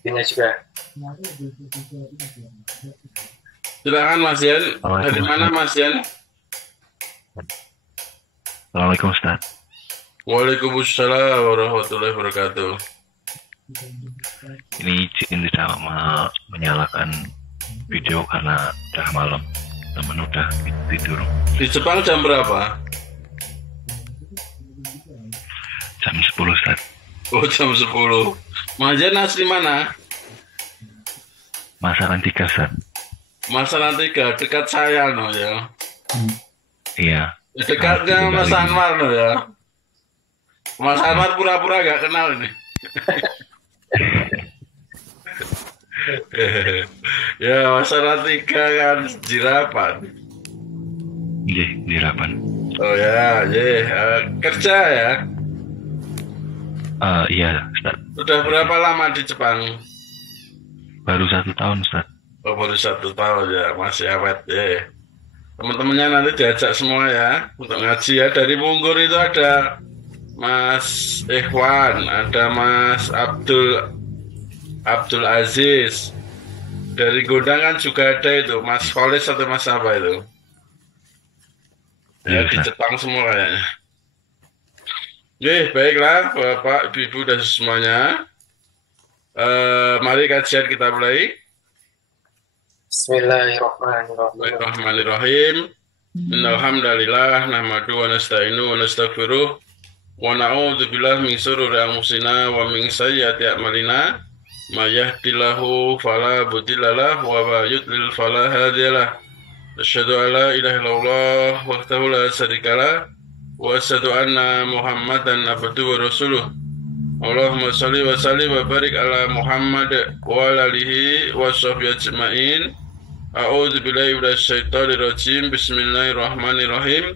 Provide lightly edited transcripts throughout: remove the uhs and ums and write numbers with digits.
Ini juga. Silakan Mas Yan. Dari mana Mas Yan? Assalamualaikum Ustaz. Waalaikumsalam warahmatullahi wabarakatuh. Ini izin tidak menyalakan video karena udah malam. Temen udah tidur. Di Jepang jam berapa? Jam 10 Ustaz. Oh, jam 10. Mas Yan asli mana? Masakan 3 Ustaz. Masalah 3, dekat saya no ya. Iya. Dekatnya Mas Anwar no ya. Mas Anwar pura-pura gak kenal ini. Ya, masalah 3 kan Jirapan. Iya, Jirapan. Oh ya, kerja ya. Iya Ustaz. Sudah berapa lama di Jepang? Baru 1 tahun Ustaz. Oh, baru 1 tahun ya, masih awet ya. Teman-temannya nanti diajak semua ya untuk ngaji ya. Dari Munggur itu ada Mas Ikhwan, ada Mas Abdul Aziz. Dari Gondang kan juga ada itu Mas Kholis atau Mas apa itu? Ya, di Jepang semua kayaknya. Baiklah Bapak, Ibu dan semuanya. Mari kajian kita mulai. Bismillahirrahmanirrahim. Innal hamdalillah nahmadu wa nasta'inu wa nastaghfiruh wa na'udzu billahi min shururi anfusina wa min sayyiati a'malina. May yahdihillahu fala mudilla lahu wa may yudlil fala hadiyalah. Asyhadu an la ilaha illallah wahdahu la syarika lah wa asyhadu anna Muhammadan abduhu wa rasuluh. Allahumma shalli wa sallim wa barik ala Muhammad wa ala alihi wa sahbihi ajma'in. A'udzu billahi minasyaitonir rajim. Bismillahirrahmanirrahim.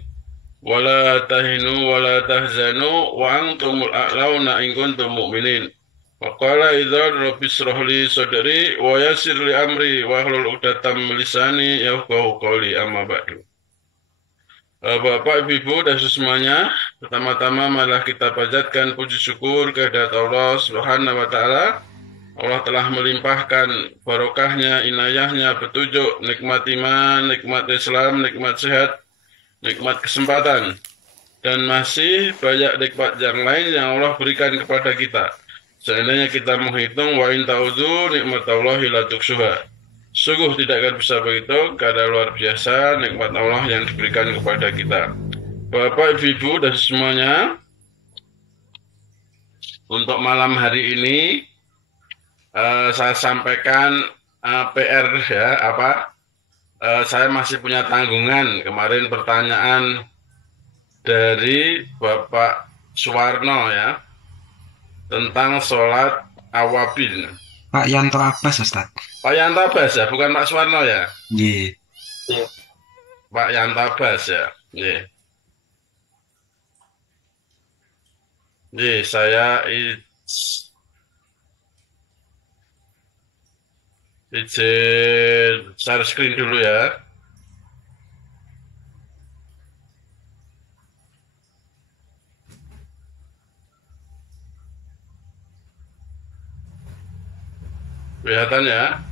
Wala tahinu wala tahzanu wa antumul a'launa in kuntum mu'minin. Wa qala idza rabbi shrah li sadri wa yassir li amri wa hlul 'uqdatam min lisani yafqahu qawli, amma ba'du. Bapak, Ibu, dan semuanya, pertama-tama malah kita panjatkan puji syukur kehadirat Allah Subhanahu wa Ta'ala. Allah telah melimpahkan barokahnya, inayahnya, petunjuk, nikmat iman, nikmat Islam, nikmat sehat, nikmat kesempatan, dan masih banyak nikmat yang lain yang Allah berikan kepada kita. Seandainya kita menghitung, wa in ta'udzu nikmatallahi la tuhsuha. Sungguh tidak akan bisa berhitung karena luar biasa nikmat Allah yang diberikan kepada kita. Bapak, Ibu, dan semuanya, untuk malam hari ini saya sampaikan PR ya, saya masih punya tanggungan. Kemarin pertanyaan dari Bapak Suwarno ya tentang sholat awabil. Pak Yanto Abbas Ustaz. Pak Yanto Abbas ya, bukan Pak Suwarno ya? Iya. Pak Yanto Abbas ya. Saya izin share screen dulu ya. Kelihatan ya?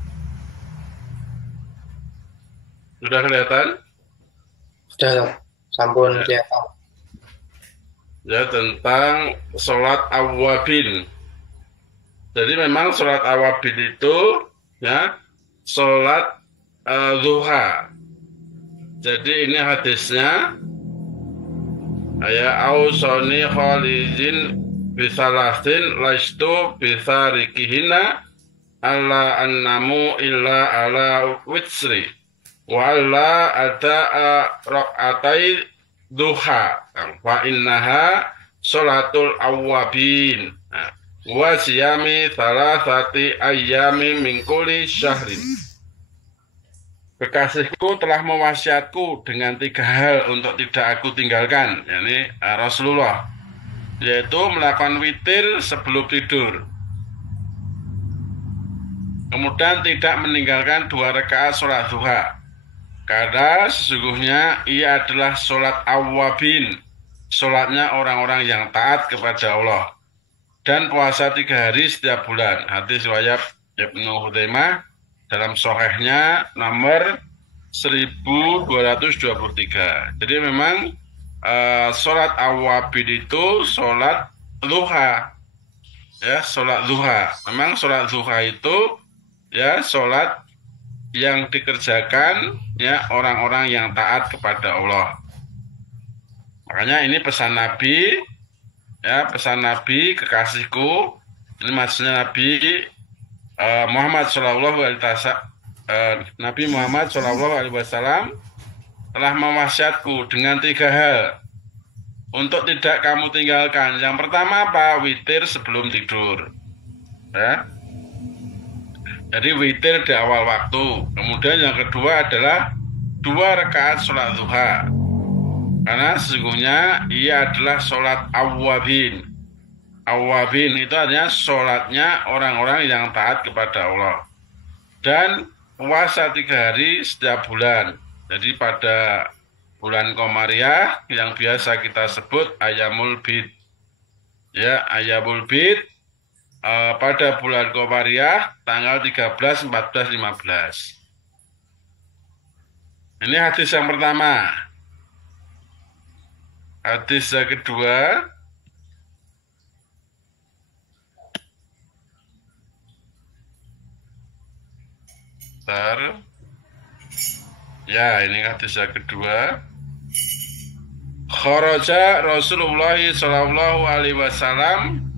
Sudah kelihatan? Sudah, sampun kelihatan. Ya, tentang sholat awabin. Jadi memang sholat awabil itu ya sholat duha. Jadi ini hadisnya ya ausoni khalidin bisalasin laistu bisarikihina alla annamu illa ala witsri wa alla ata'a raqatai duha fa innaha sholatul awabin wa siyami thalathati ayyami min kulli syahrin. Kekasihku telah mewasiatku dengan 3 hal untuk tidak aku tinggalkan, yakni Rasulullah, yaitu melakukan witir sebelum tidur, kemudian tidak meninggalkan 2 rakaat sholat duha, Karena sesungguhnya ia adalah sholat awwabin, sholatnya orang-orang yang taat kepada Allah. Dan puasa 3 hari setiap bulan. Hadis riwayat Ibnu Huzaimah dalam sahihnya nomor 1223. Jadi memang sholat awwabin itu sholat duha. Ya, sholat duha. Memang sholat duha itu ya sholat yang dikerjakan ya orang-orang yang taat kepada Allah. Makanya ini pesan Nabi, ya pesan Nabi kekasihku. Ini maksudnya Nabi Muhammad Shallallahu Alaihi Wasallam. Nabi Muhammad Shallallahu Alaihi Wasallam telah mewasiatku dengan 3 hal untuk tidak kamu tinggalkan. Yang pertama apa? Witir sebelum tidur. Ya. Jadi witir di awal waktu. Kemudian yang kedua adalah 2 rakaat sholat duha. Karena sesungguhnya ia adalah sholat awwabin. Awwabin itu artinya sholatnya orang-orang yang taat kepada Allah. Dan puasa 3 hari setiap bulan. Jadi pada bulan Komariah yang biasa kita sebut Ayyamul Bid. Ya, Ayyamul Bid. Pada bulan Komariah tanggal 13, 14, 15. Ini hadis yang pertama. Hadis yang kedua. Bentar. Ya, ini hadis yang kedua. Kharaja Rasulullah sallallahu alaihi wasallam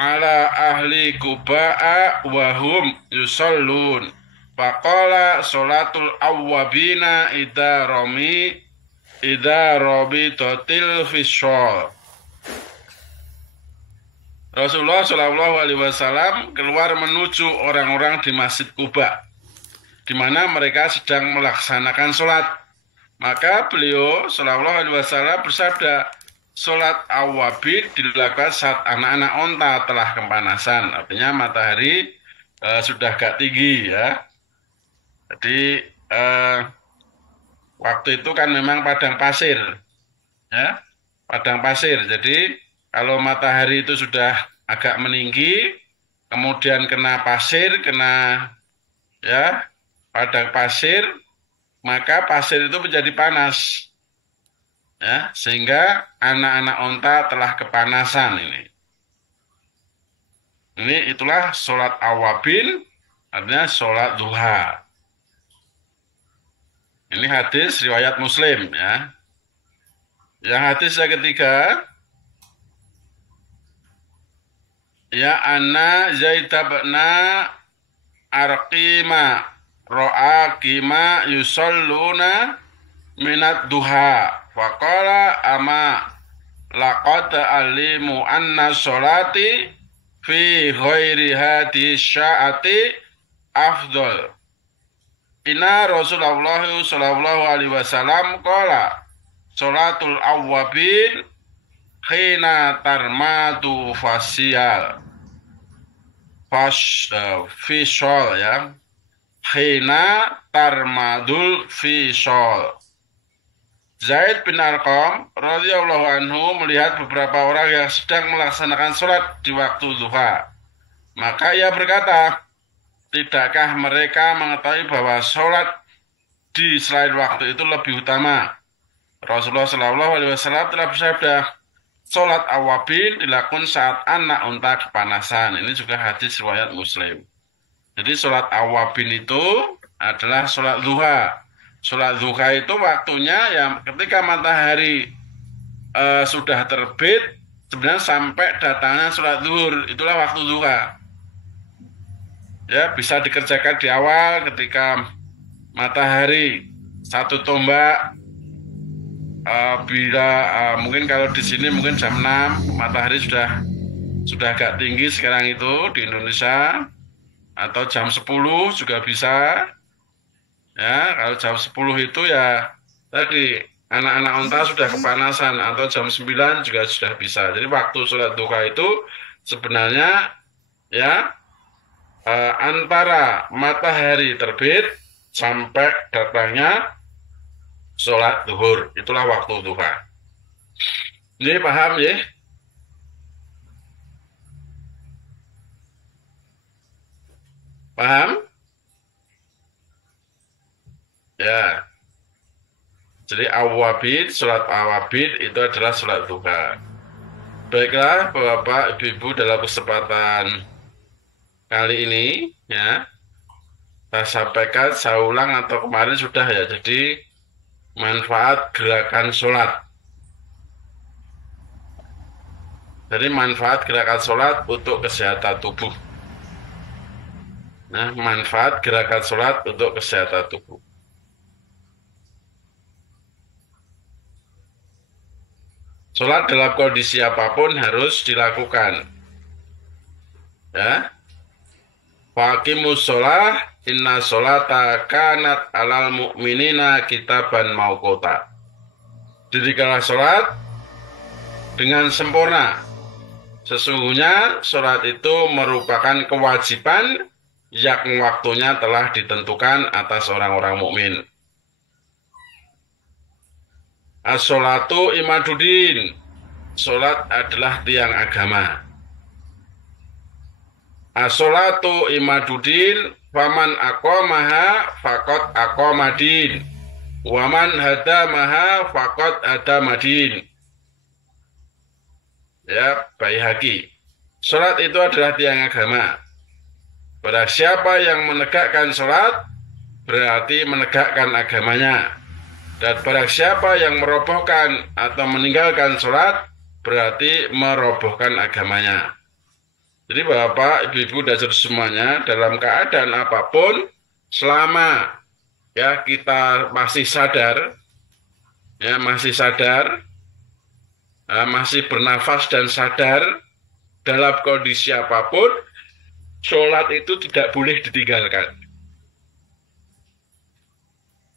ala ahli Quba'a wa hum yusallun. Faqala sholatul awwabina idza rabitatil fisyol. Rasulullah Shallallahu Alaihi Wasallam keluar menuju orang-orang di Masjid Quba, di mana mereka sedang melaksanakan sholat. Maka beliau Shallallahu Alaihi Wasallam bersabda, sholat awwabin dilakukan saat anak-anak onta telah kepanasan, artinya matahari sudah agak tinggi ya. Jadi waktu itu kan memang padang pasir, ya, padang pasir. Jadi kalau matahari itu sudah agak meninggi, kemudian kena pasir, kena ya padang pasir, maka pasir itu menjadi panas. Ya, sehingga anak-anak onta telah kepanasan ini. Itulah sholat awwabin, artinya sholat duha. Ini hadis riwayat Muslim ya. Yang hadis yang ketiga, ya anna Zaid bin Arqima ra'a qima yusalluna minat duha. Faqala ama laqad alimu anna sholati fi ghairi hadi sya'ati afdol. Inna Rasulullah sallallahu alaihi wasallam qala sholatul awwabin khina tarmadu fasyal fisyol ya, khina tarmadul fisyol. Zaid bin Arqam radhiyallahu anhu melihat beberapa orang yang sedang melaksanakan sholat di waktu duha. Maka ia berkata, tidakkah mereka mengetahui bahwa sholat di selain waktu itu lebih utama? Rasulullah Shallallahu Alaihi Wasallam telah bersabda, sholat awwabin dilakukan saat anak unta kepanasan. Ini juga hadis riwayat Muslim. Jadi sholat awwabin itu adalah sholat duha. Sholat duha itu waktunya yang ketika matahari sudah terbit, sebenarnya sampai datangnya sholat zuhur, itulah waktu duha. Ya, bisa dikerjakan di awal ketika matahari 1 tombak. Mungkin kalau di sini mungkin jam 6 matahari sudah agak tinggi sekarang itu di Indonesia, atau jam 10 juga bisa. Ya, kalau jam 10 itu ya tadi anak-anak unta sudah kepanasan, atau jam 9 juga sudah bisa. Jadi waktu sholat duha itu sebenarnya ya antara matahari terbit sampai datangnya sholat zuhur. Itulah waktu duha. Ini paham ya? Paham? Ya. Jadi awabid, sholat awabid itu adalah sholat duha. Baiklah Bapak Ibu dalam kesempatan kali ini ya, saya sampaikan, saya ulang atau kemarin sudah ya. Jadi manfaat gerakan sholat. Jadi manfaat gerakan sholat untuk kesehatan tubuh. Nah, manfaat gerakan sholat untuk kesehatan tubuh. Sholat dalam kondisi apapun harus dilakukan. Ya. Faqimus sholah, inna sholata kanat alal mu'minina kitaban mauqota. Dirikanlah sholat dengan sempurna. Sesungguhnya sholat itu merupakan kewajiban yang waktunya telah ditentukan atas orang-orang mukmin. As-sholatu imaduddin. Sholat adalah tiang agama. As-sholatu imaduddin, faman aqamaha faqad aqamadin, waman hadamaha faqad hadamadin. Ya, Baihaqi. Sholat itu adalah tiang agama. Pada siapa yang menegakkan sholat, berarti menegakkan agamanya. Dan barang siapa yang merobohkan atau meninggalkan sholat, berarti merobohkan agamanya. Jadi Bapak, Ibu-ibu dan saudara semuanya, dalam keadaan apapun, selama ya kita masih sadar, ya masih bernafas dan sadar, dalam kondisi apapun, sholat itu tidak boleh ditinggalkan.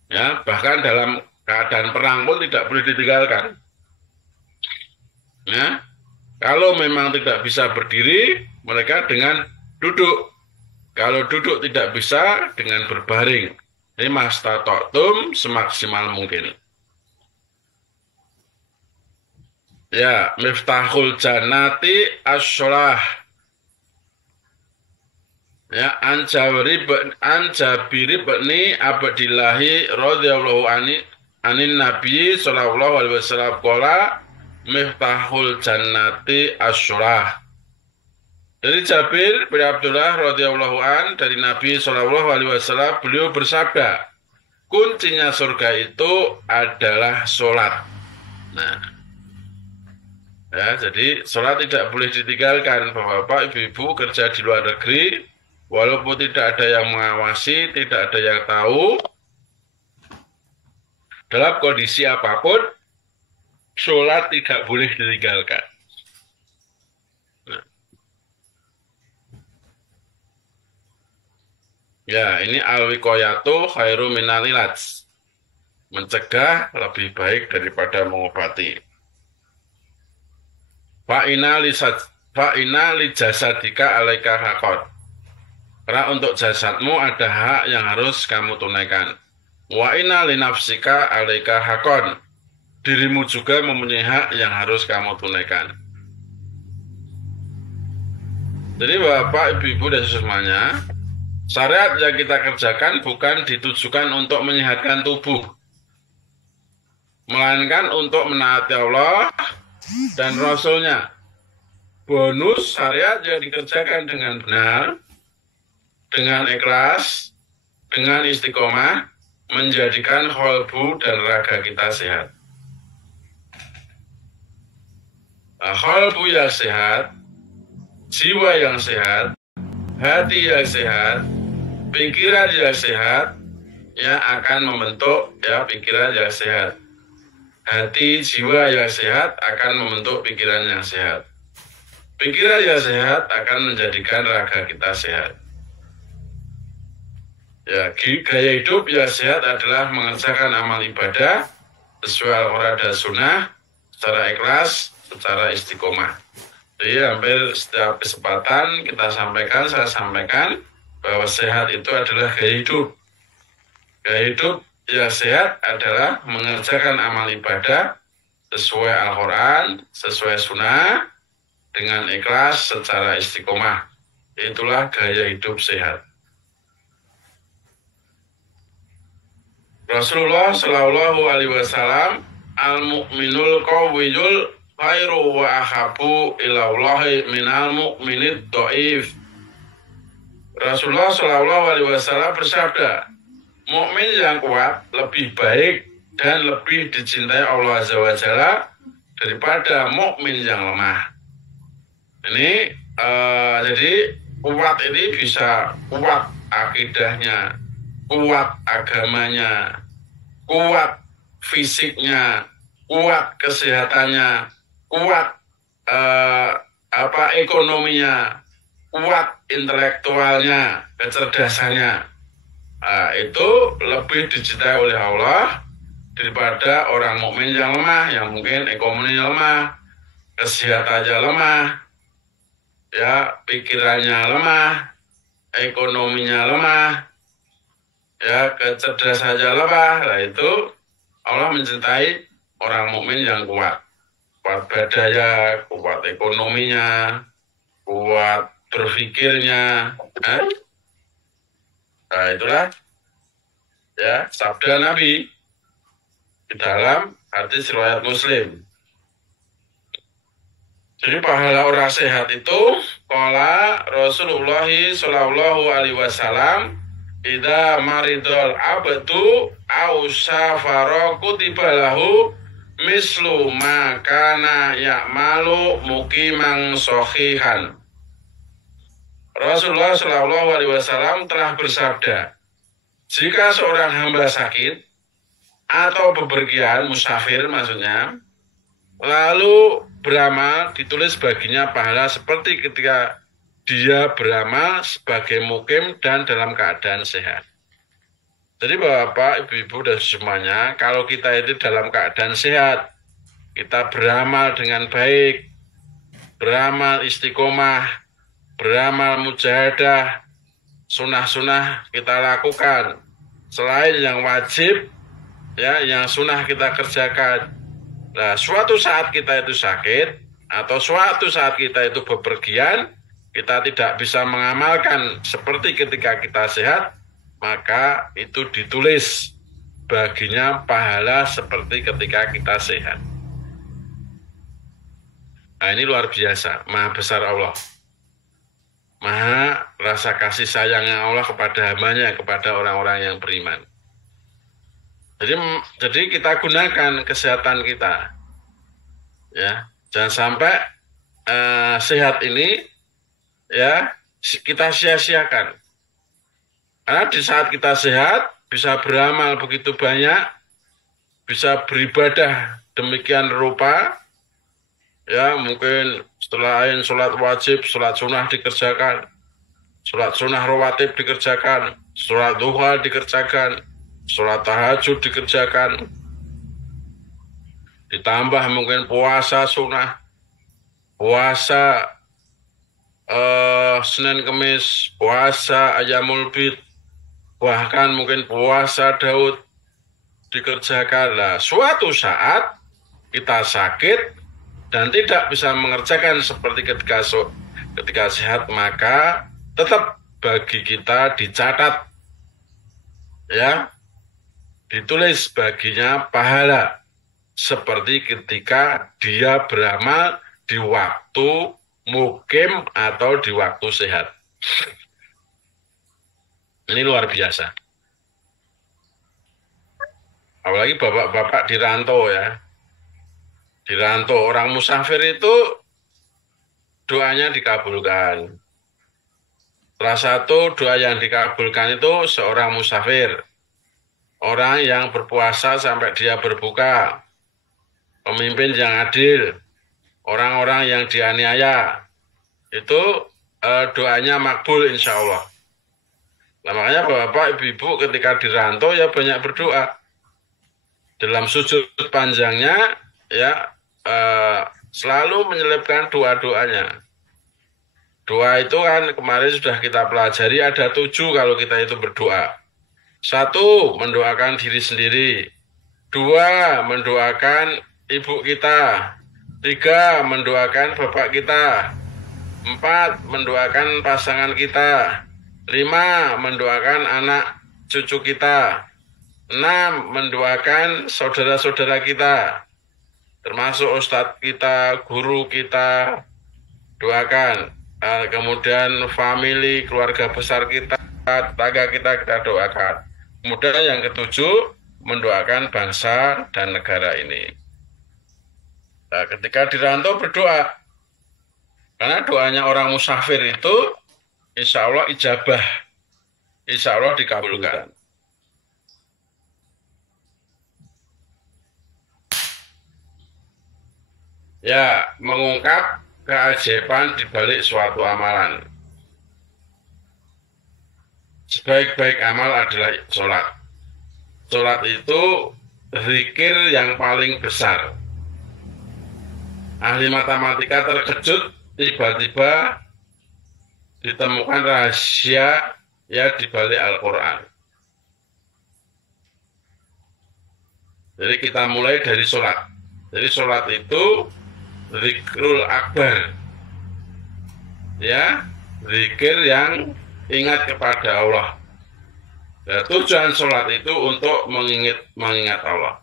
Ya, bahkan dalam keadaan perang pun tidak boleh ditinggalkan. Ya, kalau memang tidak bisa berdiri, mereka dengan duduk. Kalau duduk tidak bisa, dengan berbaring. Ini mastata'tum semaksimal mungkin. Ya, miftahul jannati as-sholah. Ya, Jabir bin Abdillahi radhiyallahu anin Nabi sallallahu alaihi wasallam qala miftahul jannati as-sholah. Dari Jabir bin Abdullah radhiyallahu an dari Nabi sallallahu alaihi wasallam, beliau bersabda, kuncinya surga itu adalah sholat. Nah, ya, jadi sholat tidak boleh ditinggalkan. Bapak, Ibu-ibu kerja di luar negeri, walaupun tidak ada yang mengawasi, tidak ada yang tahu, dalam kondisi apapun, sholat tidak boleh ditinggalkan. Nah. Ya, ini al-wiqayatu khairu minal ilaj. Mencegah lebih baik daripada mengobati. Fa'ina li jasadika alaika hakon. Karena untuk jasadmu ada hak yang harus kamu tunaikan. Wa inna li nafsika alaika hakon. Dirimu juga mempunyai hak yang harus kamu tunaikan. Jadi Bapak, Ibu, dan semuanya, syariat yang kita kerjakan bukan ditujukan untuk menyehatkan tubuh, melainkan untuk menaati Allah dan Rasul-Nya. Bonus syariat yang dikerjakan dengan benar, dengan ikhlas, dengan istiqomah, menjadikan qalbu dan raga kita sehat. Qalbu yang sehat, jiwa yang sehat, hati yang sehat, pikiran yang sehat, ya akan membentuk ya pikiran yang sehat. Hati, jiwa yang sehat akan membentuk pikiran yang sehat. Pikiran yang sehat akan menjadikan raga kita sehat. Ya, gaya hidup yang sehat adalah mengerjakan amal ibadah sesuai Al-Quran dan Sunnah secara ikhlas, secara istiqomah. Jadi hampir setiap kesempatan saya sampaikan bahwa sehat itu adalah gaya hidup. Gaya hidup Ya, sehat adalah mengerjakan amal ibadah sesuai Al-Quran, sesuai sunnah, dengan ikhlas secara istiqomah. Itulah gaya hidup sehat. Rasulullah Shallallahu Alaihi Wasallam, al-mu'minul qawiyul khairu wa ahabu ilallahi minal mu'minid do'if. Rasulullah Shallallahu Alaihi Wasallam bersabda, mukmin yang kuat lebih baik dan lebih dicintai Allah Azza wa Jalla daripada mukmin yang lemah. Ini jadi kuat ini bisa kuat akidahnya, kuat agamanya, kuat fisiknya, kuat kesehatannya, kuat ekonominya, kuat intelektualnya, kecerdasannya. Nah, itu lebih dicintai oleh Allah daripada orang mukmin yang lemah, yang mungkin ekonominya lemah, kesehatannya lemah, ya pikirannya lemah, ekonominya lemah, ya kecerdasannya lemah. Nah, itu Allah mencintai orang mukmin yang kuat badannya, kuat ekonominya, kuat berpikirnya. Nah, itulah ya sabda Nabi di dalam hadis riwayat Muslim. Jadi pahala orang sehat itu qala Rasulullah Shallallahu Alaihi Wasallam, idza maridul abdu au safara kutiba lahu mislu makana ya'malu muqiman sahihan. Rasulullah Shallallahu Alaihi Wasallam telah bersabda, jika seorang hamba sakit atau bepergian, musafir maksudnya, lalu beramal, ditulis baginya pahala seperti ketika dia beramal sebagai mukim dan dalam keadaan sehat. Jadi Bapak, Ibu-ibu dan semuanya, kalau kita itu dalam keadaan sehat, kita beramal dengan baik, beramal istiqomah, beramal mujahadah, sunnah-sunnah kita lakukan, selain yang wajib, ya, yang sunnah kita kerjakan. Nah, suatu saat kita itu sakit, atau suatu saat kita itu bepergian, kita tidak bisa mengamalkan seperti ketika kita sehat, maka itu ditulis baginya pahala seperti ketika kita sehat. Nah, ini luar biasa, maha besar Allah. Maha rasa kasih sayangnya Allah kepada hambanya, kepada orang-orang yang beriman. Jadi kita gunakan kesehatan kita, ya, jangan sampai sehat ini, ya, kita sia-siakan. Karena di saat kita sehat bisa beramal begitu banyak, bisa beribadah demikian rupa, ya, mungkin setelah sholat wajib, sholat sunnah dikerjakan, sholat sunnah rawatib dikerjakan, sholat duha dikerjakan, sholat tahajud dikerjakan, ditambah mungkin puasa sunnah, puasa Senin Kemis, puasa Ayyamul Bid, bahkan mungkin puasa Daud dikerjakan. Nah, suatu saat kita sakit dan tidak bisa mengerjakan seperti ketika sehat, maka tetap bagi kita dicatat, ya, ditulis baginya pahala seperti ketika dia beramal di waktu mukim atau di waktu sehat. Ini luar biasa. Apalagi bapak-bapak di rantau, ya. Di rantau, orang musafir itu doanya dikabulkan. Salah satu doa yang dikabulkan itu seorang musafir, orang yang berpuasa sampai dia berbuka, pemimpin yang adil, orang-orang yang dianiaya, itu doanya makbul insya Allah. Nah, makanya Bapak Ibu ketika di rantau ya banyak berdoa. Dalam sujud panjangnya, ya, selalu menyelipkan doa-doanya. Doa itu kan kemarin sudah kita pelajari ada 7 kalau kita itu berdoa. 1. Mendoakan diri sendiri. 2. Mendoakan ibu kita. 3. Mendoakan bapak kita. 4. Mendoakan pasangan kita. 5. Mendoakan anak cucu kita. 6. Mendoakan saudara-saudara kita, termasuk ustadz kita, guru kita, doakan. Kemudian family, keluarga besar kita, tetangga kita doakan. Kemudian yang ke-7, mendoakan bangsa dan negara ini. Nah, ketika di rantau berdoa, karena doanya orang musafir itu insya Allah ijabah, insya Allah dikabulkan. Ya, mengungkap keajaiban di balik suatu amalan. Sebaik-baik amal adalah sholat. Sholat itu zikir yang paling besar. Ahli matematika terkejut tiba-tiba ditemukan rahasia ya di balik Al-Quran. Jadi kita mulai dari sholat. Jadi sholat itu zikrul akbar, ya, zikir yang ingat kepada Allah. Ya, tujuan sholat itu untuk mengingat Allah.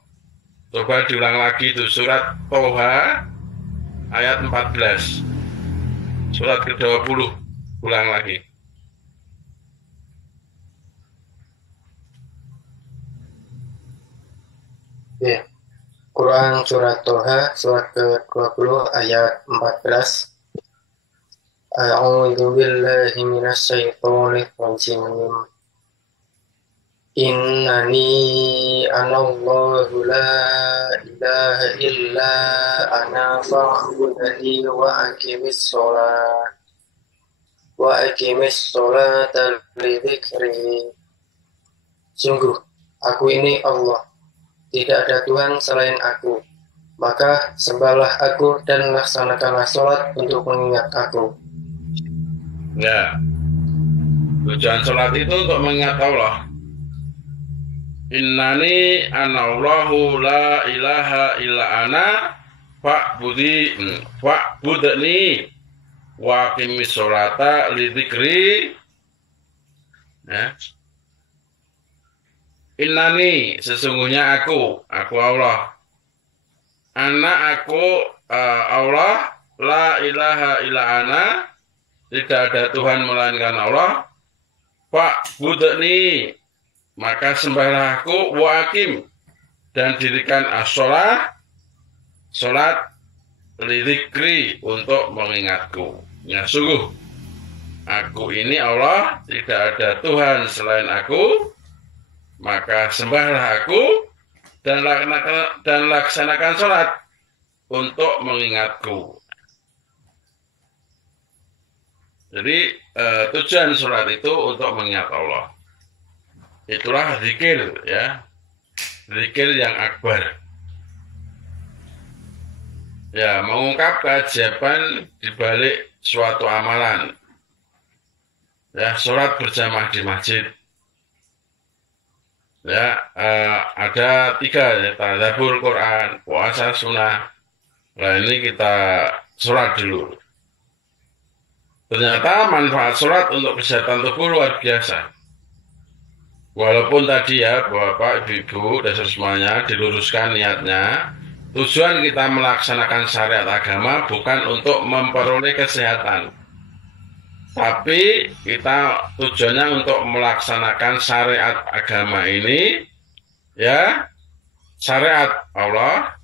Coba diulang lagi itu surat Toha ayat 14, surat ke-20, ulang lagi. Ya. Quran surat Toha surat ke-20 ayat 14. A'udzu billahi minasyaitonir rajim. Innani anallahu la ilaha illa ana fa'budni wa aqimis sholata li dzikri. Sungguh aku ini Allah, tidak ada Tuhan selain aku, maka sembahlah aku dan laksanakanlah sholat untuk mengingat aku. Ya, tujuan sholat itu untuk mengingat Allah. Innani anallahu la ilaha illa ana fa'budni wa aqimis sholata li dzikri. Ya. Innani, sesungguhnya aku Allah. Aku Allah, la ilaha illa ana, tidak ada Tuhan melainkan Allah. Fa'budni, maka sembahlah aku, wa aqim, dan dirikan as-sholat, sholat li dzikri, untuk mengingatku. Ya, sungguh aku ini Allah, tidak ada Tuhan selain aku, maka sembahlah aku dan laksanakan sholat untuk mengingatku. Jadi tujuan sholat itu untuk mengingat Allah. Itulah zikir, ya, zikir yang akbar. Ya, mengungkap keajaiban di balik suatu amalan. Ya, sholat berjamaah di masjid. Ya, ada 3, ya, tadabbur Quran, puasa sunnah. Nah, ini kita sholat dulu. Ternyata manfaat sholat untuk kesehatan tubuh luar biasa. Walaupun tadi ya, Bapak, Ibu, dan semuanya diluruskan niatnya, tujuan kita melaksanakan syariat agama bukan untuk memperoleh kesehatan, tapi kita tujuannya untuk melaksanakan syariat agama ini, ya, syariat Allah,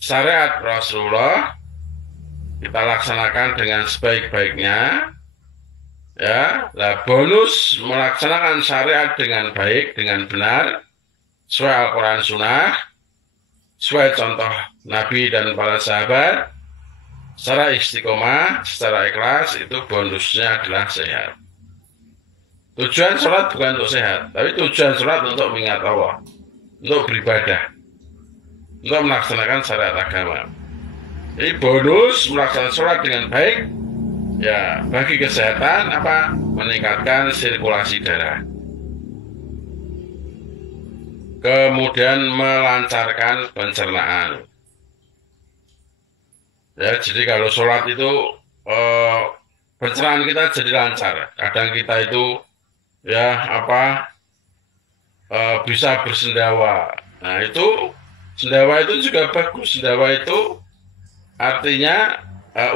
syariat Rasulullah, kita laksanakan dengan sebaik-baiknya, ya. Nah, bonus melaksanakan syariat dengan baik, dengan benar, sesuai Al-Quran Sunnah, sesuai contoh Nabi dan para sahabat, secara istiqomah, secara ikhlas, itu bonusnya adalah sehat. Tujuan sholat bukan untuk sehat, tapi tujuan sholat untuk mengingat Allah, untuk beribadah, untuk melaksanakan syariat agama. Jadi bonus melaksanakan sholat dengan baik, ya, bagi kesehatan apa? Meningkatkan sirkulasi darah. kemudian melancarkan pencernaan. Ya, jadi kalau sholat itu eh, pencernaan kita jadi lancar. Kadang kita itu ya bisa bersendawa. Nah, itu sendawa itu juga bagus. Sendawa itu artinya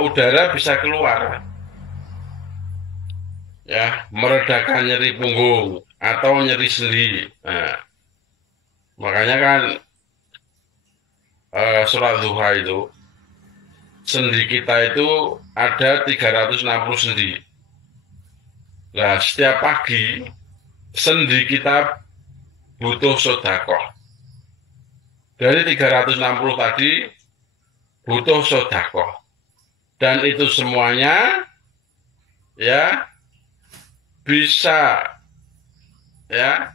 udara bisa keluar. Ya, meredakan nyeri punggung atau nyeri sendi. Nah, makanya kan sholat duha itu sendi kita itu ada 360 sendi. Nah, setiap pagi sendi kita butuh sodakoh. Dari 360 tadi butuh sodakoh. Dan itu semuanya ya bisa ya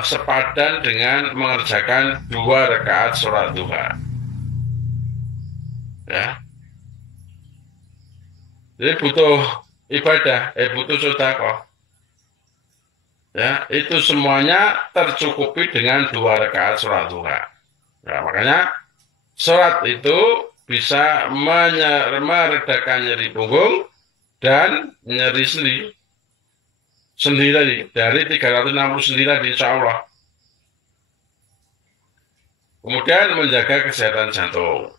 sepadan dengan mengerjakan 2 rakaat sholat duha. Ya, jadi butuh ibadah, butuh sedekah. Ya, itu semuanya tercukupi dengan 2 rakaat sholat duha. Nah, makanya sholat itu bisa meredakan nyeri punggung dan nyeri sendi. Sendi tadi, dari 360 sendi tadi, insya Allah. Kemudian menjaga kesehatan jantung.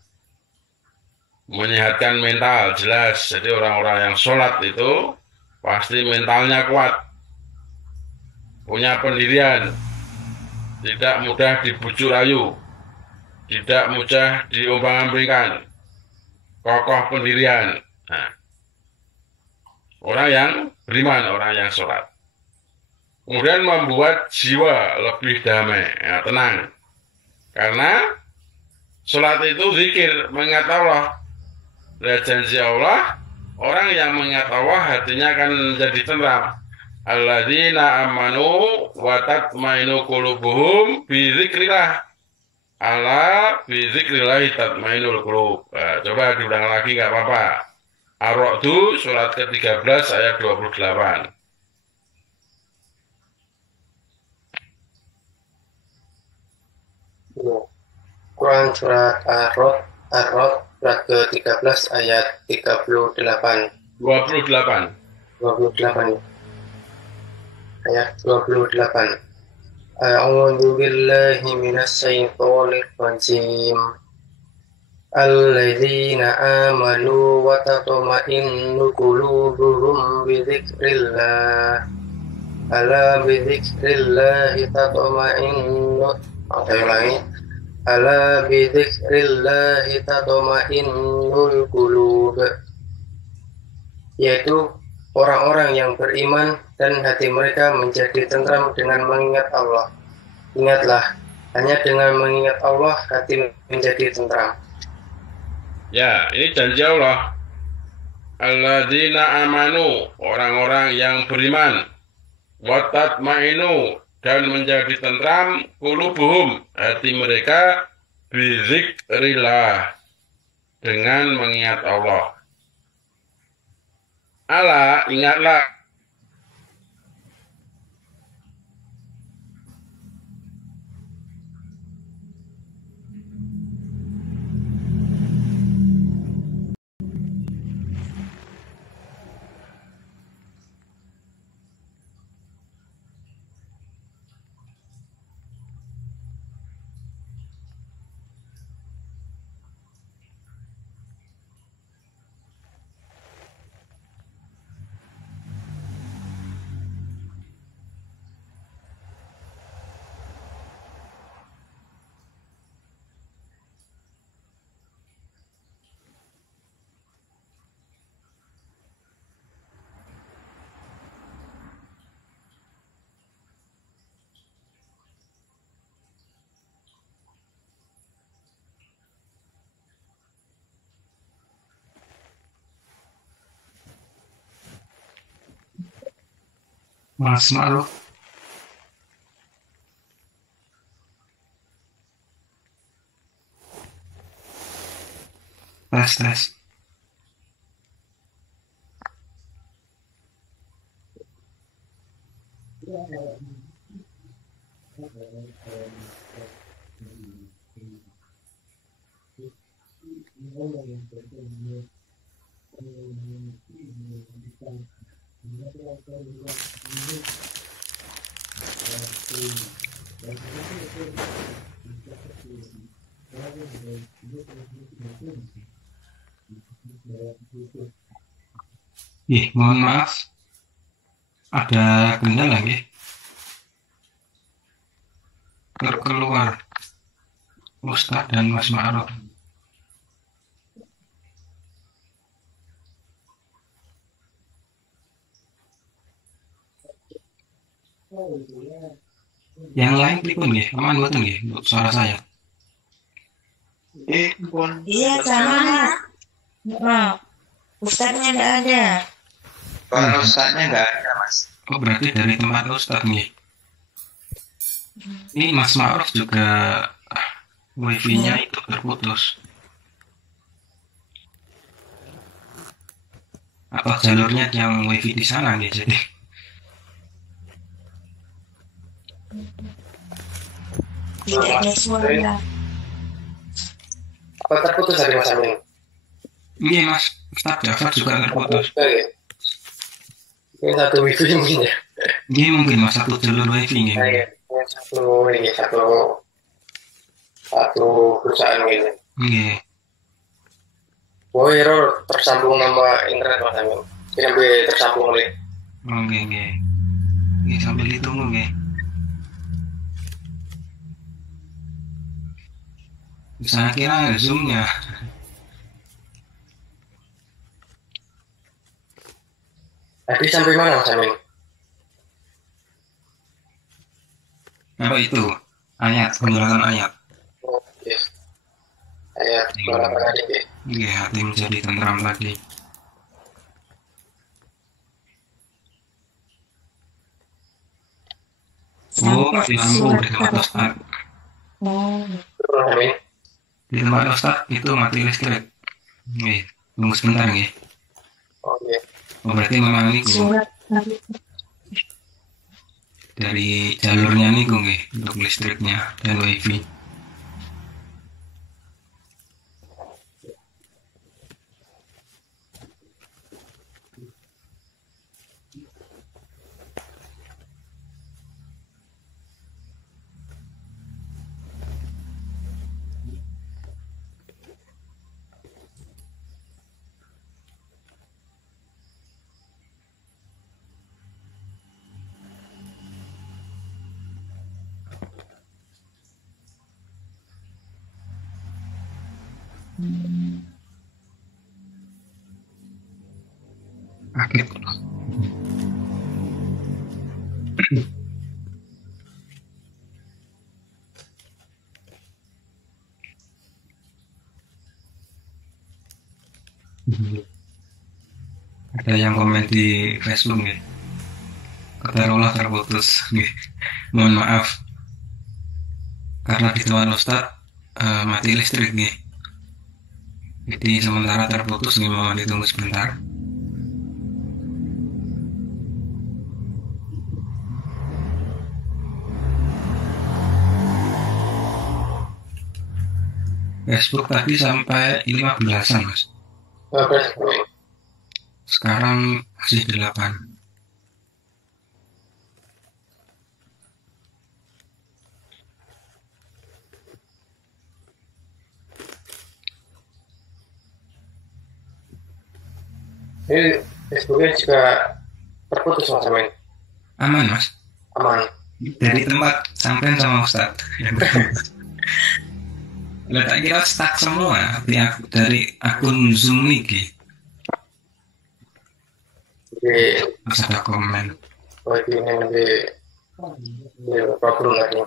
Menyehatkan mental, jelas. Jadi orang-orang yang sholat itu pasti mentalnya kuat, punya pendirian, tidak mudah dibujuk rayu, tidak mudah diombang-ambingkan, kokoh pendirian. Nah, orang yang beriman, orang yang sholat. Kemudian membuat jiwa lebih damai, ya, tenang. Karena sholat itu zikir, mengingat Allah. Dan janji Allah, orang yang mengingat Allah hatinya akan menjadi tenteram. Alladzina amanu wa tatmainu qulubuhum bi dzikrillah. Ala bi dzikrillah tatmainul qulub. Nah, coba diulang lagi nggak apa-apa. Ar-Ra'd surat ke-13 ayat 28. Quran surat Ar-Ra'd surat ke-13 ayat 38. 28. 28. Ayat 28. A'udzu billahi minasyaitonir rajim. Alladzina amanu wa tatma'innu qulubuhum bi dzikrillah. Ala bi dzikrillah tatma'innu. Ulangi. Ala bi dzikrillah tatma'innul qulub. Yaitu orang-orang yang beriman dan hati mereka menjadi tentram dengan mengingat Allah. Ingatlah, hanya dengan mengingat Allah hati menjadi tentram. Ya, ini janji Allah. Alladzina amanu, orang-orang yang beriman. Wa tatmainu, dan menjadi tentram qulubuhum, hati mereka bizikrillah, dengan mengingat Allah. Ala, ingatlah. Mas Malu. Tes. Mohon maaf, ada kendala nggih? Terkeluar Ustadz dan Mas Ma'ruf. Yang lain pripun nggih? Aman mboten nggih untuk suara saya? Iya sama. Nah, Ustadznya nggak ada. Kalau Ustadznya nggak ada, Mas. Oh, berarti dari tempat Ustadz nggih. Ini Mas Ma'ruf juga wifi-nya itu terputus. Apa jalurnya yang wifi di sana nggih jadi? Tidak ada suara. Apa terputus dari Mas Amin? Iya Mas, Ustadz Jafar juga terputus. Oke. Ini satu wifi mungkin ya. Iya mungkin Mas, satu jalur wifi nggih. Nah, ini satu perusahaan gitu. Nggih. Oh, error tersambung nama internet Mas Amin. Sampai tersambung oleh. Oh, nggih. Nggih sambil ditunggu nggih. Saya kira Zoom-nya. Tadi sampai mana Mas Amin? Apa itu? Ayat, penjelasan ayat. Oke. Ayat berapa tadi ya? Nggih, hati menjadi tentram tadi. Oh, mati lampu di tempat Ustadz. Mas Amin. Di tempat Ustadz itu mati listrik. Nggih, tunggu sebentar nggih. Oke. Oh, berarti memang niku dari jalurnya niku nggih untuk listriknya dan wifi. Kaget. Ada yang komen di Facebook nggih. Qadarullah terputus nggih. Mohon maaf. Karena di tempat Ustadz mati listrik nggih. Jadi sementara terputus nggih, mohon ditunggu sebentar. Facebook tadi sampai 15-an Mas. Oke. Sekarang masih 8. Ini Facebooknya juga terputus Mas Amin. Aman Mas. Aman. Dari tempat sampai sama Ustadz. Lah tak kira stuck semua dari akun Zoom niki. Jadi, Terus ada komen. ini nanti problem lagi.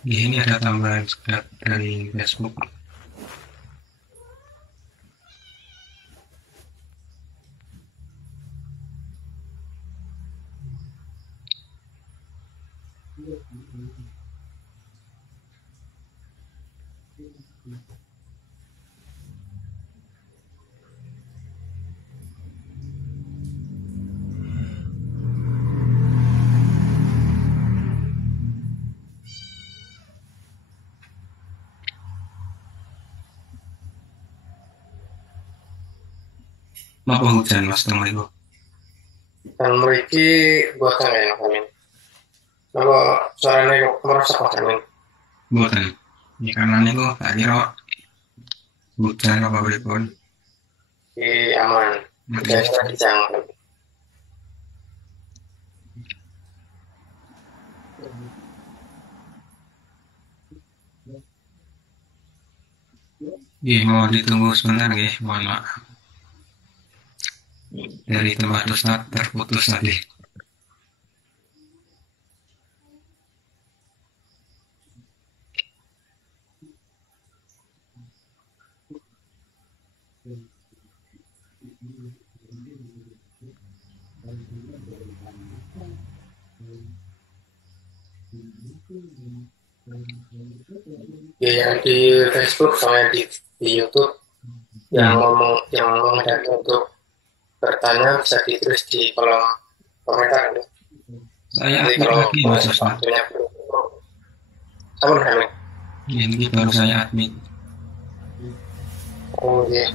Ini ada tambahan dari Facebook. Apa hujan Mas teng mriku? Dan mriki boten enak amin. Napa suarane kok merusak Mas amin? Mboten. Ini karena niku tak kira hujan apa pripun. Aman. Hujan tadi jangan. Nggih, mau ditunggu sebentar nggih, mohon maaf. Dari tempat Ustaz terputus tadi. Ya, yang di Facebook sama di YouTube yang menghendaki untuk bertanya bisa ditulis di kolom komentar. Saya Jadi admit kalau lagi Mas Ustaz. waktunya apa namanya? Ini baru saya admit. Oh iya.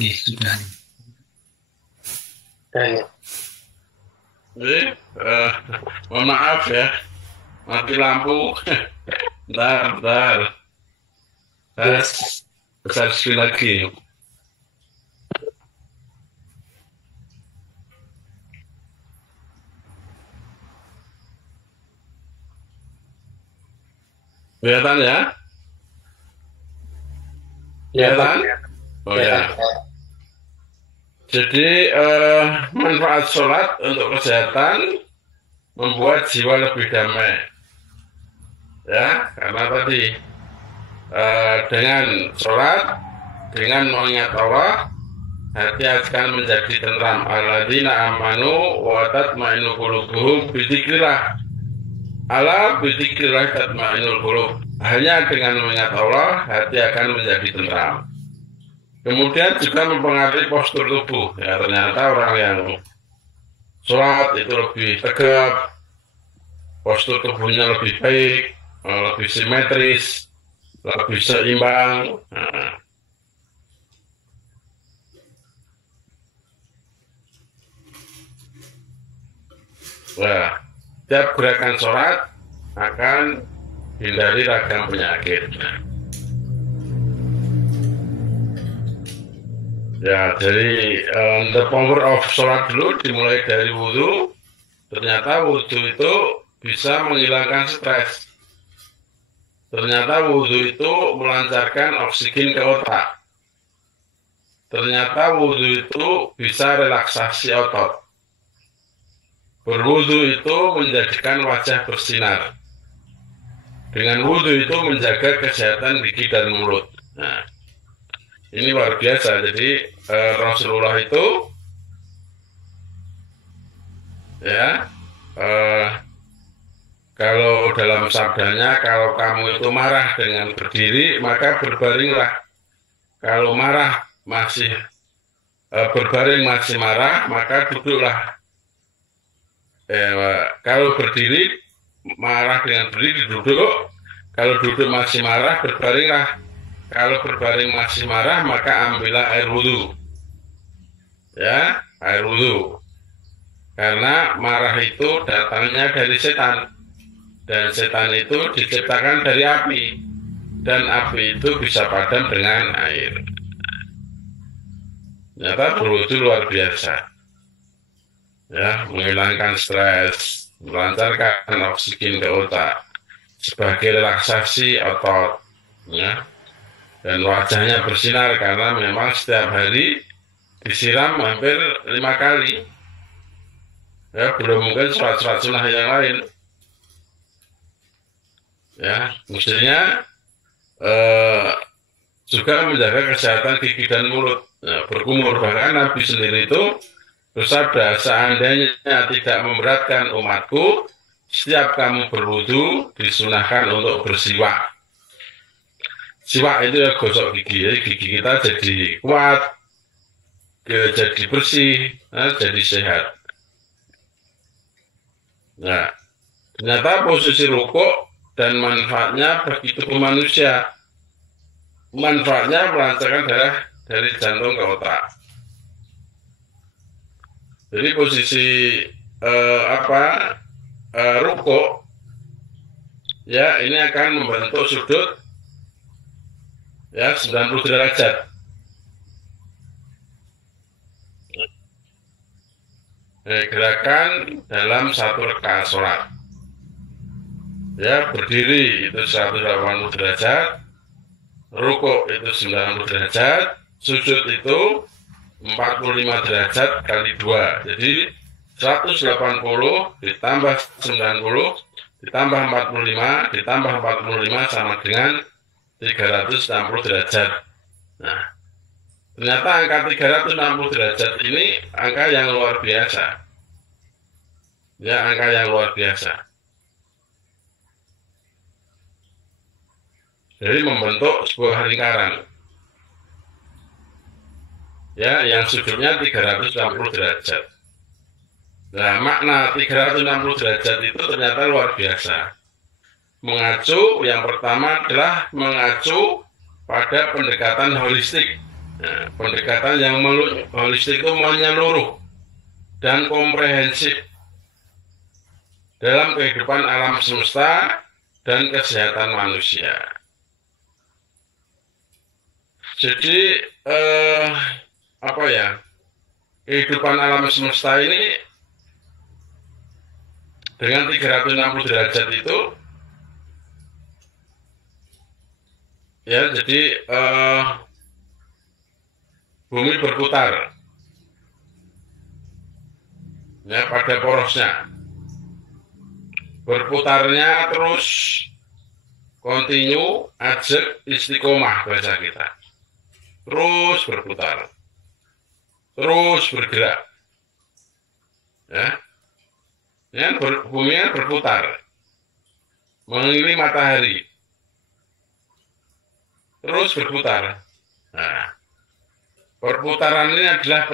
Nggih, sudah. Dan Mohon maaf ya, mati lampu. Bentar. Besar sekali lagi. Kelihatan ya? Kelihatan? Oh ya. Jadi manfaat sholat untuk kesehatan membuat jiwa lebih damai. Ya, karena tadi dengan sholat, dengan mengingat Allah, hati akan menjadi tentram. Alladzina amanu wa tatma'innu qulubuhum bidzikrillah. Ala bidzikrillah tatma'innul qulub. Hanya dengan mengingat Allah, hati akan menjadi tentram. Kemudian juga mempengaruhi postur tubuh. Ya, ternyata orang yang sholat itu lebih tegap, postur tubuhnya lebih baik, lebih simetris, lebih seimbang. Nah, setiap gerakan sholat akan hindari ragam penyakit. Ya, jadi the power of sholat dulu dimulai dari wudhu. Ternyata wudhu itu bisa menghilangkan stres. Ternyata wudhu itu melancarkan oksigen ke otak. Ternyata wudhu itu bisa relaksasi otot. Berwudhu itu menjadikan wajah bersinar. Dengan wudhu itu menjaga kesehatan gigi dan mulut. Nah, ini luar biasa. Jadi Rasulullah itu ya kalau dalam sabdanya, kalau kamu itu marah dengan berdiri, maka berbaringlah. Kalau marah masih berbaring masih marah, maka duduklah. Kalau berdiri marah dengan berdiri, duduk. Kalau duduk masih marah, berbaringlah. Kalau berbaring masih marah, maka ambillah air wudhu. Ya, air wudhu. Karena marah itu datangnya dari setan. Dan setan itu diciptakan dari api. Dan api itu bisa padam dengan air. Ternyata berwudhu luar biasa. Ya, menghilangkan stres, melancarkan oksigen ke otak, sebagai relaksasi otot. Ya. Dan wajahnya bersinar karena memang setiap hari disiram hampir 5 kali. Ya, belum mungkin sholat-sholat sunnah yang lain. Ya, mestinya juga menjaga kesehatan gigi dan mulut. Nah, berkumur, bahkan Nabi sendiri itu bersabda, seandainya tidak memberatkan umatku, setiap kamu berwudu disunahkan untuk bersiwak. Siwak itu ya gosok gigi, ya. Gigi kita jadi kuat, jadi bersih, jadi sehat. Nah, ternyata posisi rukuk dan manfaatnya bagi tubuh manusia. Manfaatnya melancarkan darah dari jantung ke otak. Jadi posisi rukuk ya ini akan membentuk sudut ya 90 derajat. Gerakan dalam satu rakaat sholat. Ya, berdiri itu 180 derajat, rukuk itu 90 derajat, sujud itu 45 derajat kali 2. Jadi 180 ditambah 90 ditambah 45 ditambah 45 sama dengan 360 derajat. Nah, ternyata angka 360 derajat ini angka yang luar biasa. Ya, angka yang luar biasa. Jadi membentuk sebuah lingkaran. Ya, yang sudutnya 360 derajat. Nah, makna 360 derajat itu ternyata luar biasa. Mengacu, yang pertama adalah mengacu pada pendekatan holistik. Nah, pendekatan yang holistik itu menyeluruh dan komprehensif dalam kehidupan alam semesta dan kesehatan manusia. Jadi kehidupan alam semesta ini dengan 360 derajat itu ya, jadi bumi berputar ya pada porosnya, berputarnya terus kontinu, ajak, istiqomah bahasa kita, terus berputar, terus bergerak ya. Bumi berputar mengelilingi matahari, terus berputar. Nah, perputaran ini adalah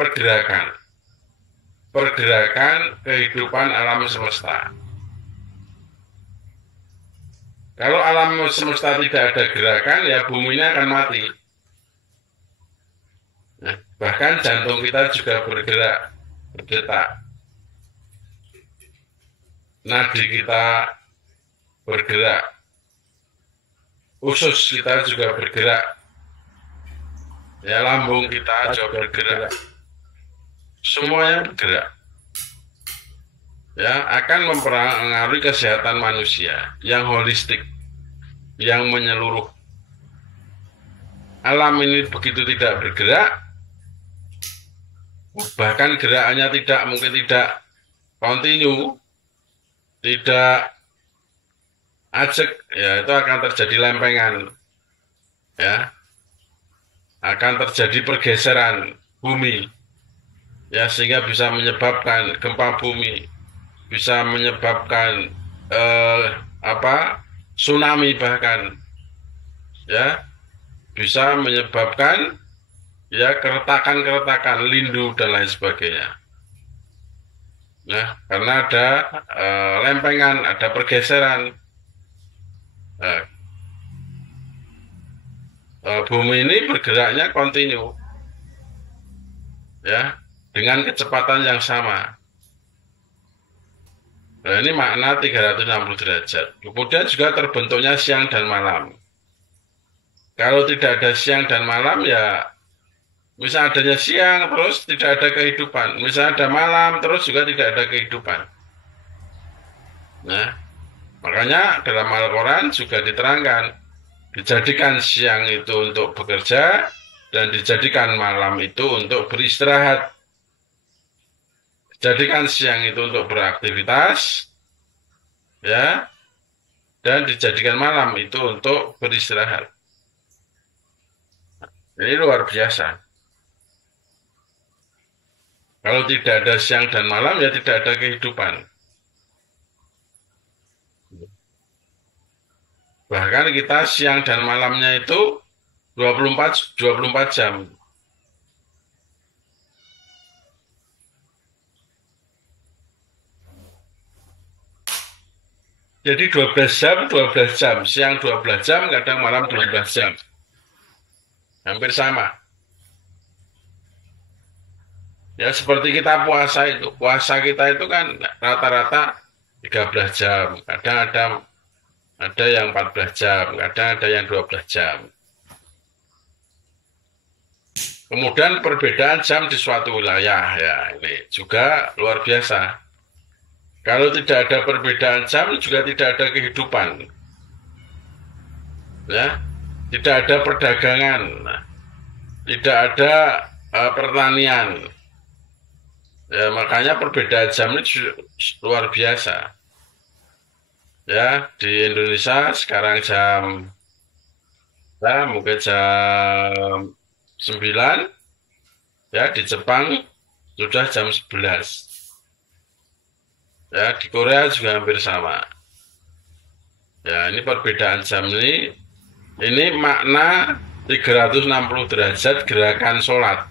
pergerakan kehidupan alam semesta. Kalau alam semesta tidak ada gerakan, ya buminya akan mati. Nah, bahkan jantung kita juga bergerak, berdetak. Nadi kita bergerak, usus kita juga bergerak, ya lambung kita juga bergerak, semuanya bergerak. Ya, akan mempengaruhi kesehatan manusia yang holistik, yang menyeluruh. Alam ini begitu tidak bergerak, bahkan gerakannya mungkin tidak kontinu, tidak ajak, ya itu akan terjadi lempengan, ya akan terjadi pergeseran bumi, ya sehingga bisa menyebabkan gempa bumi, bisa menyebabkan tsunami, bahkan ya bisa menyebabkan ya keretakan lindu dan lain sebagainya. Nah, karena ada lempengan, ada pergeseran. Bumi ini bergeraknya kontinu, ya, dengan kecepatan yang sama. Nah, ini makna 360 derajat. Kemudian juga terbentuknya siang dan malam. Kalau tidak ada siang dan malam, ya misal adanya siang terus tidak ada kehidupan, misal ada malam terus juga tidak ada kehidupan. Nah, makanya dalam Al-Quran juga diterangkan, dijadikan siang itu untuk bekerja dan dijadikan malam itu untuk beristirahat. Dijadikan siang itu untuk beraktivitas, ya, dan dijadikan malam itu untuk beristirahat. Ini luar biasa. Kalau tidak ada siang dan malam, ya tidak ada kehidupan. Bahkan kita siang dan malamnya itu 24 jam. Jadi 12 jam, siang 12 jam, kadang malam 12 jam. Hampir sama. Ya seperti kita puasa itu. Puasa kita itu kan rata-rata 13 jam. Kadang ada yang 14 jam, kadang ada yang 12 jam. Kemudian perbedaan jam di suatu wilayah, ya ini juga luar biasa. Kalau tidak ada perbedaan jam, juga tidak ada kehidupan. Ya, tidak ada perdagangan, tidak ada pertanian. Ya, makanya perbedaan jam ini luar biasa. Ya, di Indonesia sekarang mungkin jam 9, ya di Jepang sudah jam 11. Ya, di Korea juga hampir sama. Ya, ini perbedaan jam ini makna 360 derajat gerakan sholat.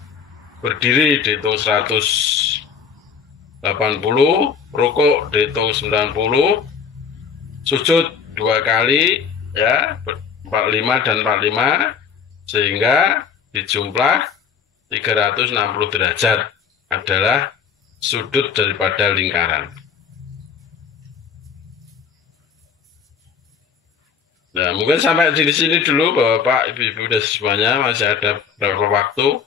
Berdiri dihitung 180, rukuk dihitung 90, sujud 2 kali, ya 45 dan 45, sehingga dijumlah 360 derajat adalah sudut daripada lingkaran. Nah, mungkin sampai di sini dulu Bapak, Ibu-ibu dan semuanya, masih ada beberapa waktu.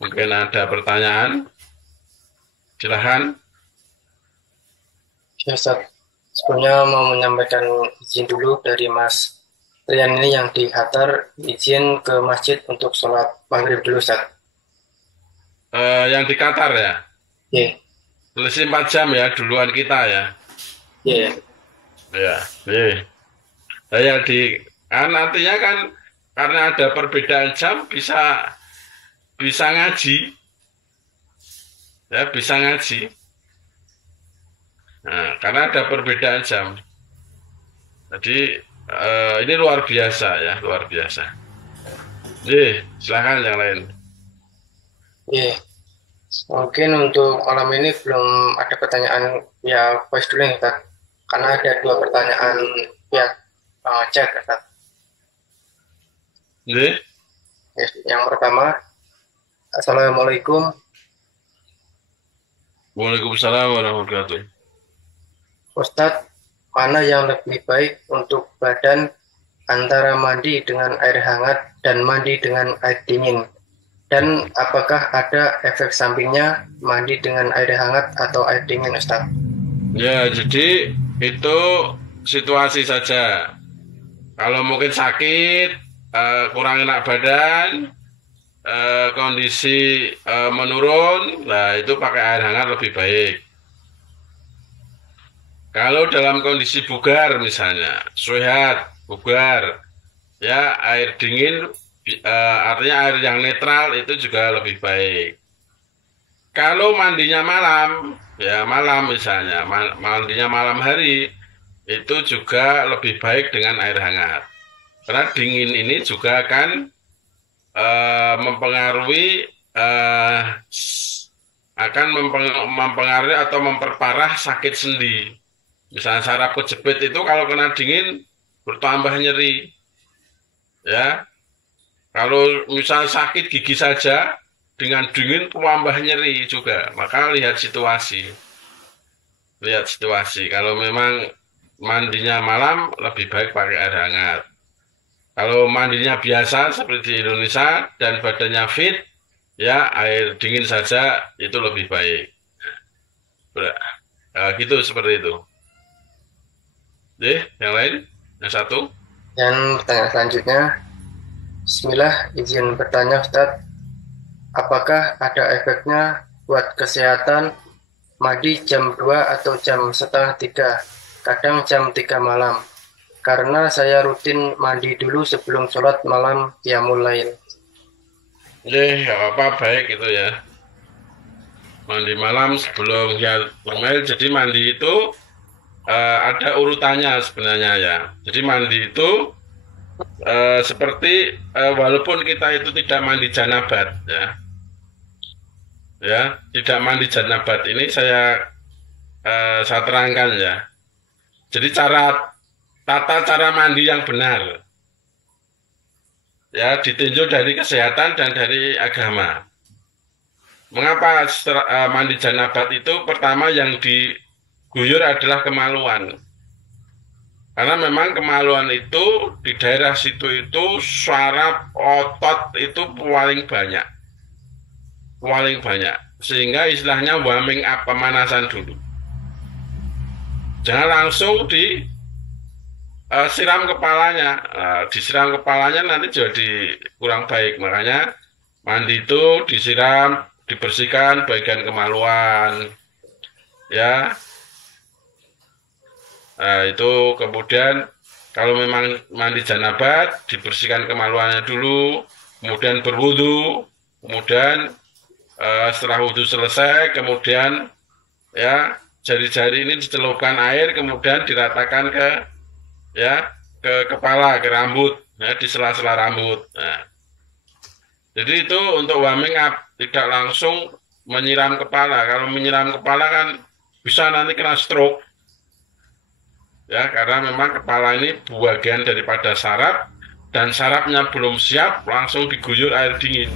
Mungkin ada pertanyaan. Silahkan. Ya, Ustaz. Sebelumnya mau menyampaikan izin dulu dari Mas Rian ini yang di Qatar, izin ke masjid untuk sholat maghrib dulu, Ustaz. Yang di Qatar ya? Iya. Selisih 4 jam ya, duluan kita ya? Iya. Ya, iya. Nah, yang nantinya kan karena ada perbedaan jam bisa ngaji, ya bisa ngaji. Nah, karena ada perbedaan jam. Jadi ini luar biasa ya, luar biasa. Jadi silakan yang lain. Iya. Mungkin untuk malam ini belum ada pertanyaan ya voice dulu ya, Ustaz. Karena ada 2 pertanyaan ya chat, Ustaz. Jadi, Yang pertama, Assalamualaikum. Waalaikumsalam warahmatullahi wabarakatuh. Ustadz, mana yang lebih baik untuk badan antara mandi dengan air hangat dan mandi dengan air dingin? Dan apakah ada efek sampingnya mandi dengan air hangat atau air dingin, Ustadz? Ya, jadi itu situasi saja. Kalau mungkin sakit, kurang enak badan, kondisi menurun, nah itu pakai air hangat lebih baik. Kalau dalam kondisi bugar misalnya, sehat, bugar, ya air dingin, artinya air yang netral itu juga lebih baik. Kalau mandinya malam, ya malam misalnya, mandinya malam hari, itu juga lebih baik dengan air hangat. Karena dingin ini juga akan mempengaruhi mempengaruhi atau memperparah sakit sendi. Misalnya saraf kejepit itu kalau kena dingin bertambah nyeri. Ya. Kalau misalnya sakit gigi saja dengan dingin tambah nyeri juga. Maka lihat situasi. Lihat situasi. Kalau memang mandinya malam lebih baik pakai air hangat. Kalau mandinya biasa seperti di Indonesia dan badannya fit, ya air dingin saja itu lebih baik. Gitu seperti itu. Yang lain? Yang satu? Dan pertanyaan selanjutnya, Bismillah, izin bertanya Ustadz, apakah ada efeknya buat kesehatan mandi jam 2 atau jam setengah 3, kadang jam 3 malam? Karena saya rutin mandi dulu sebelum sholat malam qiyamul lail. Ya apa baik itu ya. Mandi malam sebelum ya jadi mandi itu ada urutannya sebenarnya ya. Jadi mandi itu seperti walaupun kita itu tidak mandi janabat ya tidak mandi janabat ini saya terangkan ya. Jadi tata cara mandi yang benar ya ditinjau dari kesehatan dan dari agama. Mengapa mandi janabat itu pertama yang diguyur adalah kemaluan. Karena memang kemaluan itu di daerah situ itu syaraf otot itu paling banyak. Paling banyak. Sehingga istilahnya warming up, pemanasan dulu. Jangan langsung disiram kepalanya. Disiram kepalanya nanti jadi kurang baik. Makanya mandi itu disiram, dibersihkan bagian kemaluan. Ya. Nah, itu kemudian kalau memang mandi janabat dibersihkan kemaluannya dulu, kemudian berwudu, kemudian setelah wudu selesai, kemudian ya jari-jari ini dicelupkan air, kemudian diratakan ke kepala, ke rambut, ya, di sela-sela rambut. Nah, jadi itu untuk warming up, tidak langsung menyiram kepala. Kalau menyiram kepala kan bisa nanti kena stroke. Ya, karena memang kepala ini bagian daripada saraf dan sarafnya belum siap langsung diguyur air dingin.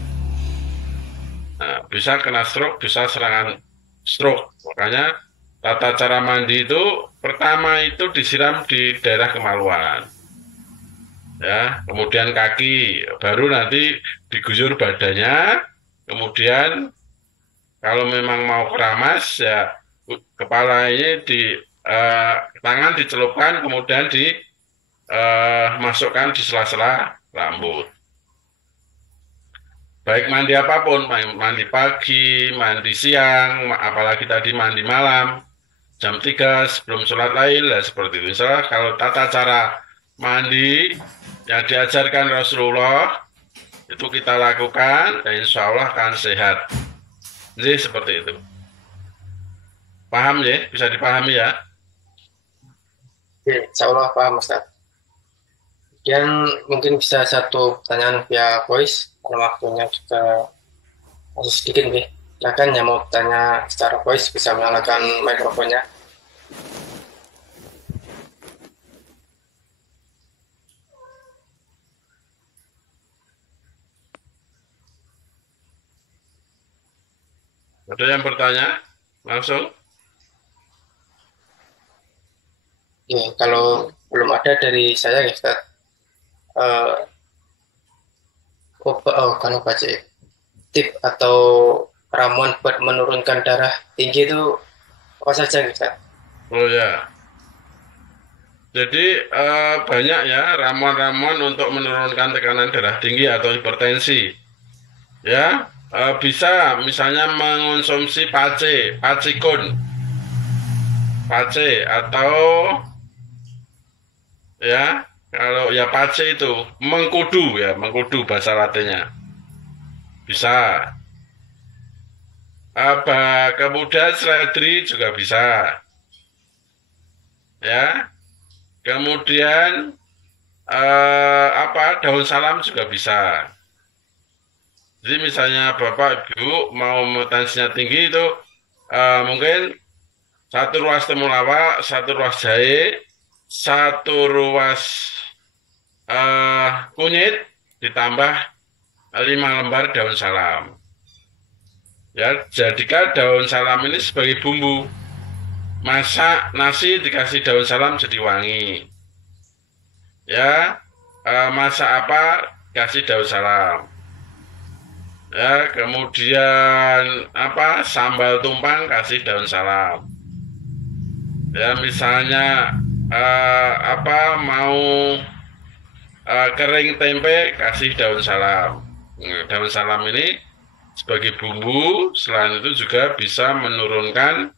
Nah, bisa kena stroke, bisa serangan stroke. Makanya tata cara mandi itu pertama itu disiram di daerah kemaluan. Ya, kemudian kaki, baru nanti diguyur badannya. Kemudian kalau memang mau keramas ya kepala ini tangan dicelupkan, kemudian dimasukkan di sela-sela rambut. Baik mandi apapun, mandi pagi, mandi siang, apalagi tadi mandi malam, jam 3 sebelum sholat lail, ya seperti itu. Misalnya kalau tata cara mandi yang diajarkan Rasulullah, itu kita lakukan, dan insya Allah akan sehat. Jadi seperti itu. Paham ya? Bisa dipahami ya? Insya Allah paham Ustaz. Dan mungkin bisa satu pertanyaan via voice, karena waktunya juga masih sedikit nih. Silakan yang mau bertanya secara voice bisa menyalakan mikrofonnya. Ada yang bertanya? Langsung? Kalau belum ada dari saya ya Ustaz. Kan baca tip atau ramuan buat menurunkan darah tinggi itu apa saja Ustaz? Oh ya. Jadi banyak ya ramuan-ramuan untuk menurunkan tekanan darah tinggi atau hipertensi. Ya, bisa misalnya mengonsumsi pacikun, pace atau ya kalau ya pace itu mengkudu bahasa latinnya. Bisa. Kemudian seledri juga bisa. Ya. Kemudian daun salam juga bisa. Jadi misalnya Bapak Ibu mau tensinya tinggi itu mungkin 1 ruas temulawak, 1 ruas jahe, 1 ruas kunyit ditambah 5 lembar daun salam. Ya, jadikan daun salam ini sebagai bumbu. Masak nasi dikasih daun salam jadi wangi. Ya, masak apa kasih daun salam. Ya, kemudian sambal tumpang kasih daun salam. Ya, misalnya mau kering tempe kasih daun salam. Daun salam ini sebagai bumbu, selain itu juga bisa menurunkan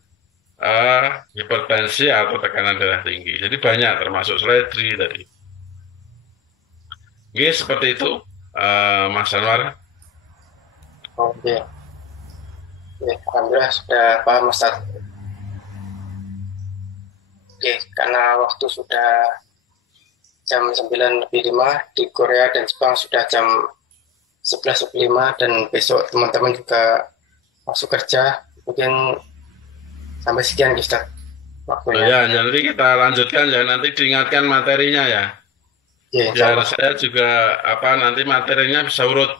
hipertensi atau tekanan darah tinggi. Jadi banyak termasuk seledri tadi. Oke, seperti itu Mas Anwar. Oke. Oke, alhamdulillah sudah paham Ustaz. Oke, karena waktu sudah jam 9:05 di Korea dan Jepang sudah jam 11:05 dan besok teman-teman juga masuk kerja. Mungkin sampai sekian Ustaz waktunya. Ya, nanti kita lanjutkan ya, nanti diingatkan materinya ya. Oke, Biar saya juga nanti materinya bisa urut.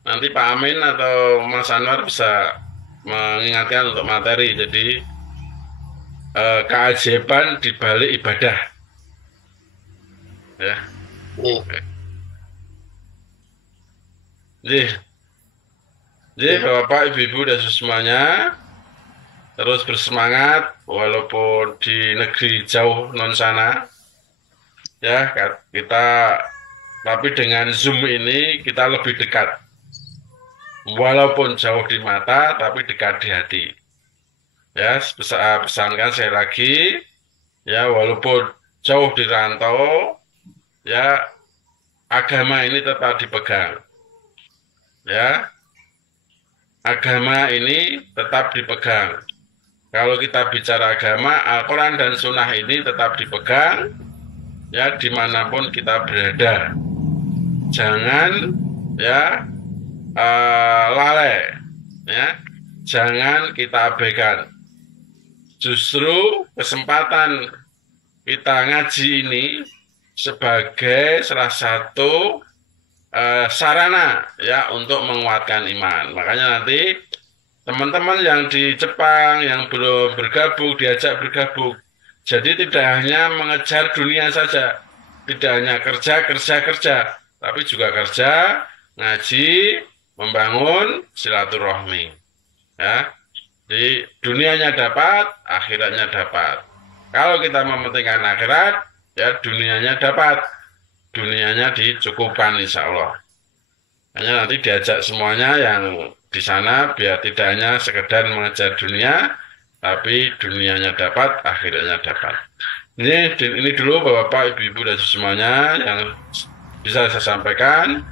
Nanti Pak Amin atau Mas Anwar bisa mengingatkan untuk materi. Jadi keajaiban di balik ibadah. Ya. Jadi Bapak, Ibu-ibu dan semuanya terus bersemangat walaupun di negeri jauh non sana. Ya, kita tapi dengan Zoom ini kita lebih dekat. Walaupun jauh di mata tapi dekat di hati. Ya, pesankan saya lagi, ya walaupun jauh di rantau, ya agama ini tetap dipegang. Ya, agama ini tetap dipegang. Kalau kita bicara agama, Al-Quran dan Sunnah ini tetap dipegang, ya dimanapun kita berada. Jangan ya lalai, ya jangan kita abaikan. Justru kesempatan kita ngaji ini sebagai salah satu sarana ya untuk menguatkan iman. Makanya nanti teman-teman yang di Jepang yang belum bergabung diajak bergabung. Jadi tidak hanya mengejar dunia saja, tidak hanya kerja, tapi juga kerja, ngaji, membangun silaturahmi. Ya, jadi dunianya dapat, akhiratnya dapat. Kalau kita mementingkan akhirat, ya dunianya dapat, dunianya dicukupkan insya Allah. Hanya nanti diajak semuanya yang di sana biar tidak hanya sekedar mengejar dunia, tapi dunianya dapat, akhiratnya dapat. Ini dulu Bapak, Ibu-ibu dan semuanya yang bisa saya sampaikan.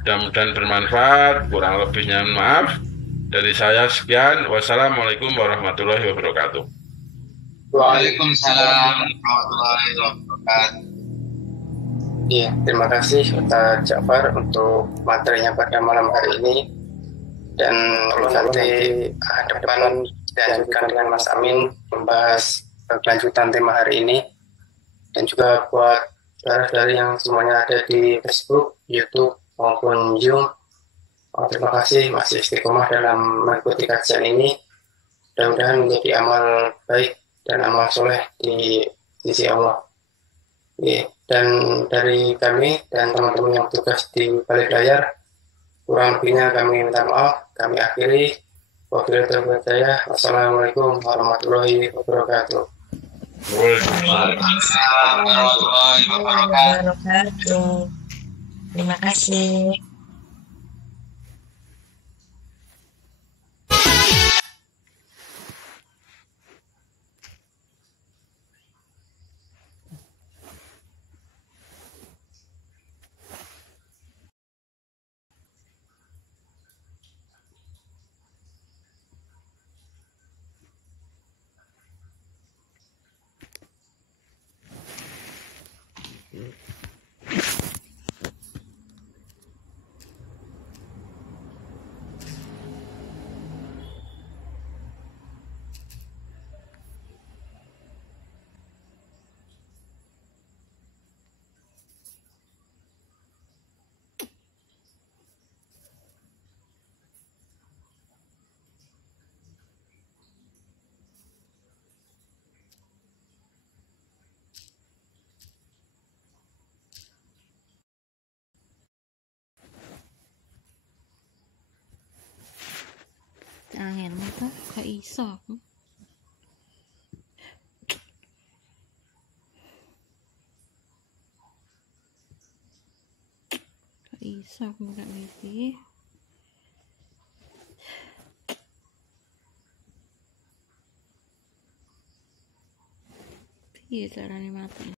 Mudah-mudahan bermanfaat, kurang lebihnya maaf. Dari saya sekian, wassalamualaikum warahmatullahi wabarakatuh. Waalaikumsalam warahmatullahi wabarakatuh. Iya, terima kasih Ustaz Ja'far untuk materinya pada malam hari ini. Dan nanti depan dilanjutkan dengan Mas Amin membahas kelanjutan tema hari ini. Dan juga buat saudara-saudari yang semuanya ada di Facebook, YouTube, maupun Zoom. Terima kasih masih istiqomah dalam mengikuti kajian ini. Mudah-mudahan menjadi amal baik dan amal soleh di sisi Allah. Dan dari kami dan teman-teman yang bertugas di balik layar, kurang lebihnya kami minta maaf. Kami akhiri. Wassalamualaikum warahmatullahi wabarakatuh. Waalaikumsalam warahmatullahi wabarakatuh. Terima kasih. Angin mata gak iso. Gak iso aku gak ngerti. Piye carane mati?